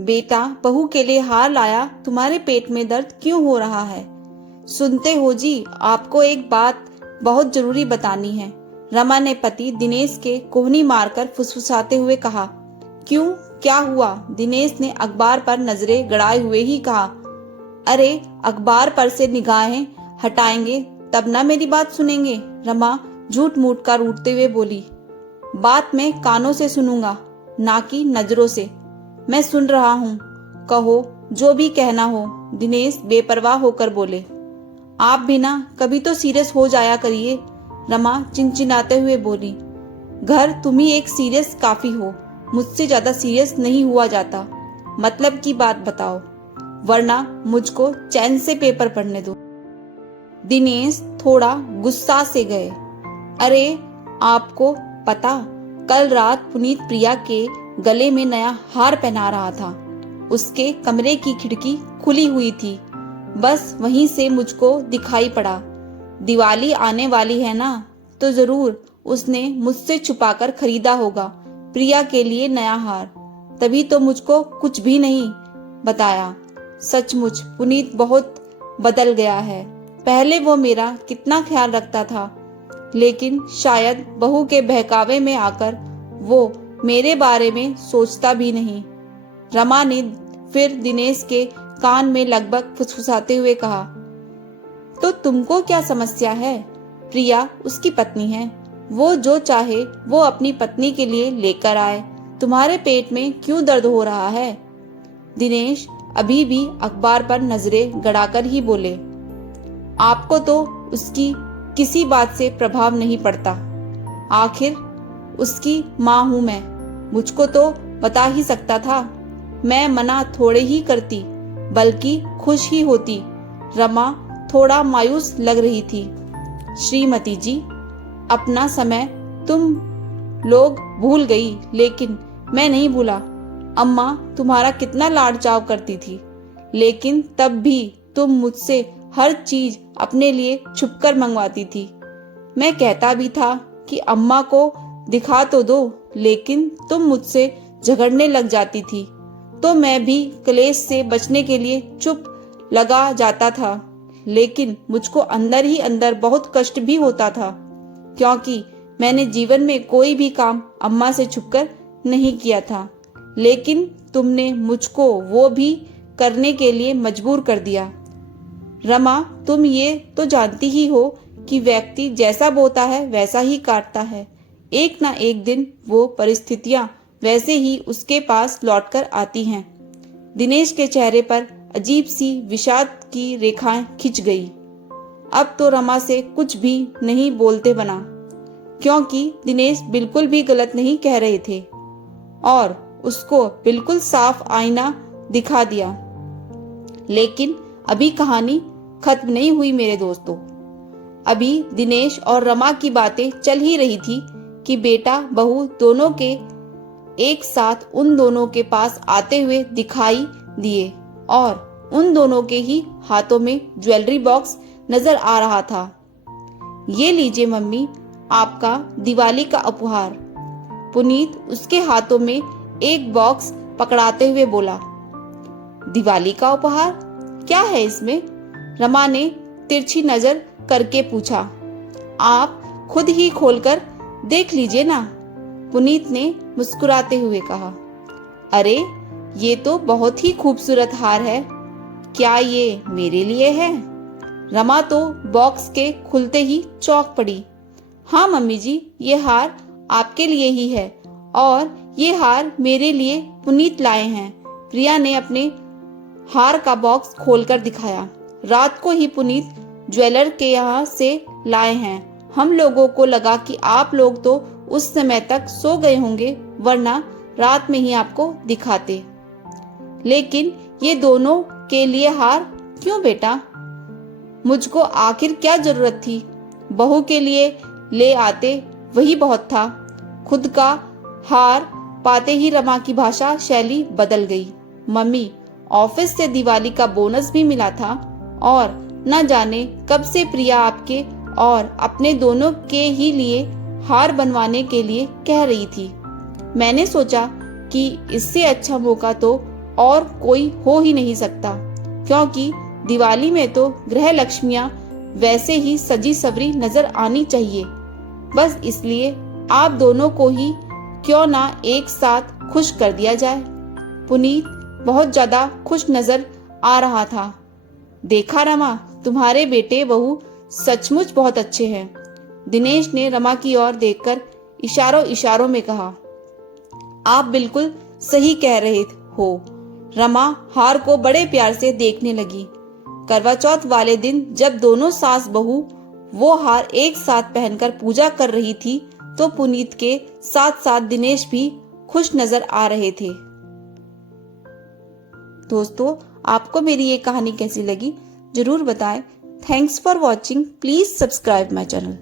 बेटा, बहू के लिए हार लाया, तुम्हारे पेट में दर्द क्यों हो रहा है? सुनते हो जी, आपको एक बात बहुत जरूरी बतानी है, रमा ने पति दिनेश के कोहनी मारकर फुसफुसाते हुए कहा। क्यों, क्या हुआ? दिनेश ने अखबार पर नजरें गड़ाए हुए ही कहा। अरे, अखबार पर से निगाहें हटाएंगे तब ना मेरी बात सुनेंगे, रमा झूठ मूठ कर उठते हुए बोली। बात मैं कानों से सुनूंगा, ना कि नजरों से। मैं सुन रहा हूँ, कहो जो भी कहना हो, दिनेश बेपरवाह होकर बोले। आप भी ना कभी तो सीरियस हो जाया करिए, रमा चिनचिनाते हुए बोली। घर तुम ही एक सीरियस काफी हो, मुझसे ज्यादा सीरियस नहीं हुआ जाता। मतलब की बात बताओ, वरना मुझको चैन से पेपर पढ़ने दो। दिनेश थोड़ा गुस्सा से गए। अरे, आपको पता, कल रात पुनीत प्रिया के गले में नया हार पहना रहा था। उसके कमरे की खिड़की खुली हुई थी, बस वहीं से मुझको दिखाई पड़ा। दिवाली आने वाली है ना, तो जरूर उसने मुझसे छुपाकर खरीदा होगा प्रिया के लिए नया हार, तभी तो मुझको कुछ भी नहीं बताया। सचमुच पुनीत बहुत बदल गया है। पहले वो मेरा कितना ख्याल रखता था, लेकिन शायद बहू के बहकावे में आकर वो मेरे बारे में सोचता भी नहीं। रमा ने फिर दिनेश के कान में लगभग फुसफुसाते हुए कहा। तो तुमको क्या समस्या है? प्रिया उसकी पत्नी है, वो जो चाहे वो अपनी पत्नी के लिए लेकर आए। तुम्हारे पेट में क्यों दर्द हो रहा है? दिनेश अभी भी अखबार पर नजरें गड़ाकर ही बोले। आपको तो उसकी किसी बात से प्रभाव नहीं पड़ता, आखिर उसकी माँ हूं मैं, मुझको तो बता ही सकता था। मैं मना थोड़े ही करती, बल्कि खुश ही होती। रमा थोड़ा मायूस लग रही थी। श्रीमती जी, अपना समय तुम लोग भूल गई, लेकिन मैं नहीं भूला। अम्मा तुम्हारा कितना लाड चाव करती थी, लेकिन तब भी तुम मुझसे हर चीज अपने लिए छुपकर मंगवाती थी। मैं कहता भी था कि अम्मा को दिखा तो दो, लेकिन तुम मुझसे झगड़ने लग जाती थी, तो मैं भी क्लेश से बचने के लिए चुप लगा जाता था। लेकिन मुझको अंदर ही अंदर बहुत कष्ट भी होता था, क्योंकि मैंने जीवन में कोई भी काम अम्मा से छुपकर नहीं किया था, लेकिन तुमने मुझको वो भी करने के लिए मजबूर कर दिया। रमा, तुम ये तो जानती ही हो कि व्यक्ति जैसा बोता है वैसा ही काटता है। एक ना एक दिन वो परिस्थितियां वैसे ही उसके पास लौटकर आती हैं। दिनेश के चेहरे पर अजीब सी विषाद की रेखाएं खिंच गई। अब तो रमा से कुछ भी नहीं बोलते बना, क्योंकि दिनेश बिल्कुल भी गलत नहीं कह रहे थे और उसको बिल्कुल साफ आईना दिखा दिया। लेकिन अभी कहानी खत्म नहीं हुई मेरे दोस्तों। अभी दिनेश और रमा की बातें चल ही रही थी कि बेटा बहू दोनों के एक साथ उन दोनों के पास आते हुए दिखाई दिए और उन दोनों के ही हाथों में ज्वेलरी बॉक्स नजर आ रहा था। ये लीजिए मम्मी, आपका दिवाली का उपहार। पुनीत उसके हाथों में एक बॉक्स पकड़ाते हुए बोला। दिवाली का उपहार? क्या है इसमें? रमा ने तिरछी नजर करके पूछा। आप खुद ही खोलकर देख लीजिए ना, पुनीत ने मुस्कुराते हुए कहा। अरे, ये तो बहुत ही खूबसूरत हार है। क्या ये मेरे लिए है? रमा तो बॉक्स के खुलते ही चौंक पड़ी। हाँ मम्मी जी, ये हार आपके लिए ही है और ये हार मेरे लिए पुनीत लाए हैं। प्रिया ने अपने हार का बॉक्स खोलकर दिखाया। रात को ही पुनीत ज्वेलर के यहाँ से लाए हैं। हम लोगों को लगा कि आप लोग तो उस समय तक सो गए होंगे, वरना रात में ही आपको दिखाते। लेकिन ये दोनों के लिए हार क्यों बेटा? मुझको आखिर क्या जरूरत थी? बहू के लिए ले आते, वही बहुत था। खुद का हार पाते ही रमा की भाषा शैली बदल गई। मम्मी, ऑफिस से दिवाली का बोनस भी मिला था और न जाने कब से प्रिया आपके और अपने दोनों के ही लिए हार बनवाने के लिए कह रही थी। मैंने सोचा कि इससे अच्छा मौका तो और कोई हो ही नहीं सकता, क्योंकि दिवाली में तो गृह लक्ष्मियां वैसे ही सजी सवरी नजर आनी चाहिए। बस इसलिए आप दोनों को ही क्यों ना एक साथ खुश कर दिया जाए। पुनीत बहुत ज्यादा खुश नजर आ रहा था। देखा रमा, तुम्हारे बेटे बहू सचमुच बहुत अच्छे हैं। दिनेश ने रमा की ओर देखकर इशारों इशारों में कहा। आप बिल्कुल सही कह रहे हो। रमा हार को बड़े प्यार से देखने लगी। करवा चौथ वाले दिन जब दोनों सास बहू वो हार एक साथ पहनकर पूजा कर रही थी, तो पुनीत के साथ साथ दिनेश भी खुश नजर आ रहे थे। दोस्तों, आपको मेरी ये कहानी कैसी लगी जरूर बताएं। Thanks for watching. Please subscribe my channel.